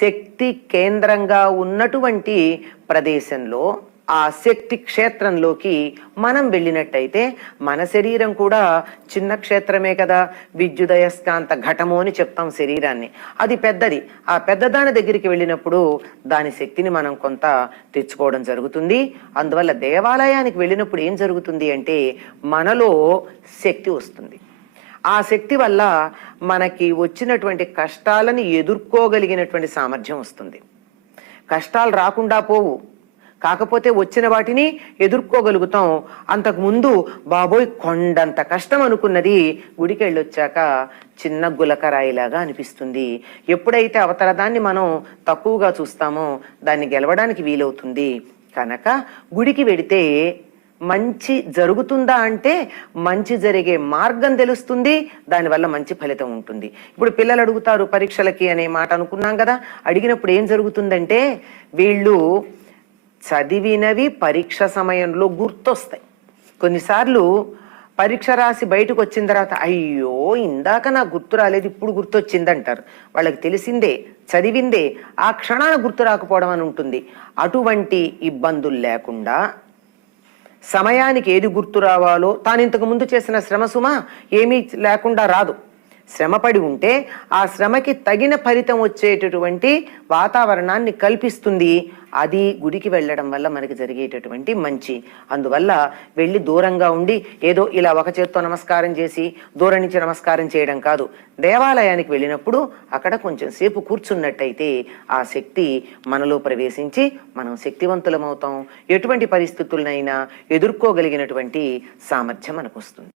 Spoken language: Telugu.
శక్తి కేంద్రంగా ఉన్నటువంటి ప్రదేశంలో ఆ శక్తి క్షేత్రంలోకి మనం వెళ్ళినట్టయితే మన శరీరం కూడా చిన్న క్షేత్రమే కదా. విద్యుదయస్కాంత ఘటము అని చెప్తాం శరీరాన్ని. అది పెద్దది. ఆ పెద్దదాని దగ్గరికి వెళ్ళినప్పుడు దాని శక్తిని మనం కొంత తెచ్చుకోవడం జరుగుతుంది. అందువల్ల దేవాలయానికి వెళ్ళినప్పుడు ఏం జరుగుతుంది అంటే మనలో శక్తి వస్తుంది. ఆ శక్తి వల్ల మనకి వచ్చినటువంటి కష్టాలని ఎదుర్కోగలిగినటువంటి సామర్థ్యం వస్తుంది. కష్టాలు రాకుండా పోవు, కాకపోతే వచ్చిన వాటిని ఎదుర్కోగలుగుతాం. అంతకుముందు బాబోయ్ కొండంత కష్టం అనుకున్నది గుడికి వెళ్ళొచ్చాక చిన్న గులకరాయిలాగా అనిపిస్తుంది. ఎప్పుడైతే అవతలదాన్ని మనం తక్కువగా చూస్తామో దాన్ని గెలవడానికి వీలవుతుంది. కనుక గుడికి వెడితే మంచి జరుగుతుందా అంటే మంచి జరిగే మార్గం తెలుస్తుంది, దానివల్ల మంచి ఫలితం ఉంటుంది. ఇప్పుడు పిల్లలు అడుగుతారు పరీక్షలకి అనే మాట అనుకున్నాం కదా. అడిగినప్పుడు ఏం జరుగుతుందంటే వీళ్ళు చదివినవి పరీక్ష సమయంలో గుర్తొస్తాయి. కొన్నిసార్లు పరీక్ష రాసి బయటకు వచ్చిన తర్వాత అయ్యో ఇందాక నాకు గుర్తు రాలేదు ఇప్పుడు గుర్తొచ్చిందంటారు. వాళ్ళకి తెలిసిందే, చదివిందే, ఆ క్షణాన గుర్తు రాకపోవడం అని ఉంటుంది. అటువంటి ఇబ్బందులు లేకుండా సమయానికి ఏది గుర్తు రావాలో తాను ఇంతకు ముందు చేసిన శ్రమ సుమ ఏమీ లేకుండా రాదు. శ్రమపడి ఉంటే ఆ శ్రమకి తగిన ఫలితం వచ్చేటటువంటి వాతావరణాన్ని కల్పిస్తుంది. అది గుడికి వెళ్ళడం వల్ల మనకి జరిగేటటువంటి మంచి. అందువల్ల వెళ్ళి దూరంగా ఉండి ఏదో ఇలా ఒక చేత్తో నమస్కారం చేసి దూరం నుంచి నమస్కారం చేయడం కాదు. దేవాలయానికి వెళ్ళినప్పుడు అక్కడ కొంచెం సేపు కూర్చున్నట్టయితే ఆ శక్తి మనలో ప్రవేశించి మనం శక్తివంతులమవుతాం. ఎటువంటి పరిస్థితులనైనా ఎదుర్కోగలిగినటువంటి సామర్థ్యం మనకు వస్తుంది.